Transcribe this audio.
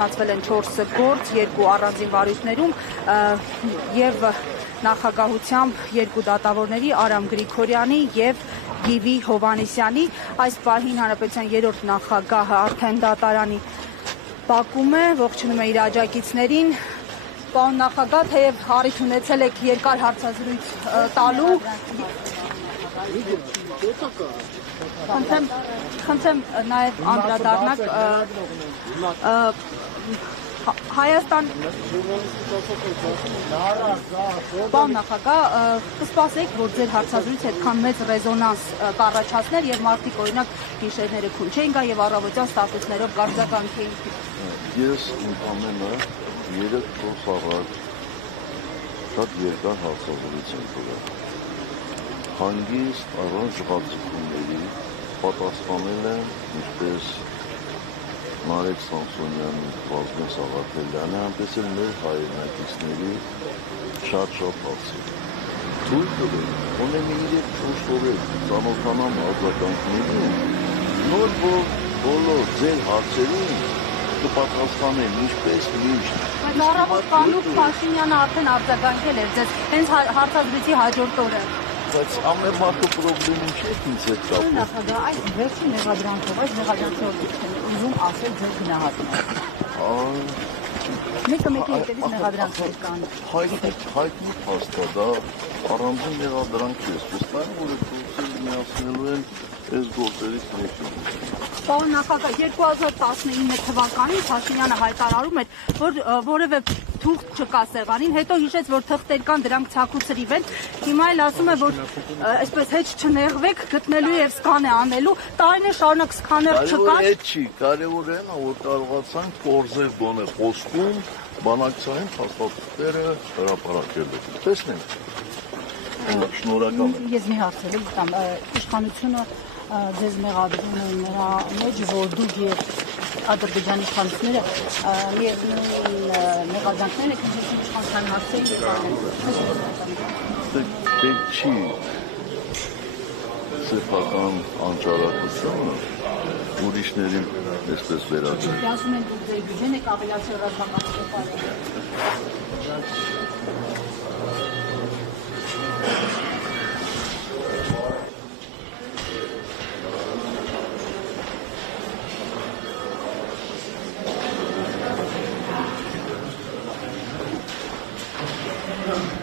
Ստացվել են 4 գործ, 2 առանձին վարույթներում եւ նախագահությամբ 2 դատավորների Արամ Գրիգորյանի եւ Գիվի Հովհաննիսյանի այս պահին Հանրապետության 3-րդ նախագահը արդեն դատարանի բակում է, ողջունում է իր աջակիցներին։ Պարոն նախագահ, թեև առիթ ունեցել եք երկար հարցազրույց տալու, խնդրեմ նաև անդրադառնաք Հայաստան Պարոն նախագահ, կսպասեք, որ ձեր հարցազրույցը այդքան մեծ ռեզոնանս կառաջացներ եւ մարդիկ օրինակ գիշերները քուն չէին գա եւ առավոտյան ստատուսներով կարձականքեին։ Ես ընդամենը 3-4 առած շատ երկար հարցազրույց եմ տվել։ Հանգիստ առանց ժխացությունների պատասխանել եմ ինչպես Մարեկ Սամսոնյանի, Վազգեն Սաղաթելյանը, այնպես էլ մեր հայրենակիցների շատ հարցեր։ Թույլ տվեք, ունեմ 3-4 օրեր ծանոթանամ արձագանքներին, նոր որ բոլոր ձեր հարցերին կպատասխանեմ ինչպես միշտ։ Բայց առավոտ Կանուկ Փաշինյանը արդեն արձագանքել էր ձեզ հենց հարցազրույցի հաջորդ օրը։ Բայց ամեն մարդու պրոբլեմին չէ ինձ հետ կապում։ Նախագահ, այս վերջին մեղադրանքով, այս մեղադրանքով ուզում ասել ձեր գնահատում։ Մեկի հետևից մեղադրանքներ կան։ Հայտնի փաստ է, դա առանձին մեղադրանք է, սպասում որ գործել միացնելու են այս գործերից մեկին։ Պարոն նախագահ, 2019 թվականին Փաշինյանը հայտարարում էր, որ որևէ թուղթ չկա սեղանին, հետո հիշեց, որ թղթեր կան, դրանք ցաքուցրիվ են։ Հիմա էլ ասում է, որ այսպես հետ չնեղվեք, գտնելու եւ սկանե անելու, տարիներ շարունակ սկաներ չկա։ Այդ չի, կարևոր է, որ կարողացանք կորզել գոնե խոսքում, բանակցային փաստաթղթերը հրապարակելու։ Տեսնենք։ Շնորհակալ եմ։ Ես մի հարցել եմ, իշխանությունը ձեզ մեղադրում են նրա մեջ, որ դուք եւ Ադրբեջանի իշխանությունները միևնույն մեղադրանքներ եք հնչեցնում իշխանության հարցերին եւ այլն։ Դե չի սեփական անճարակությունը ուրիշներին այսպես վերածել։ Ասում են դուք ձեր բյուջեն եք ավելացրել ռազմական Thank you.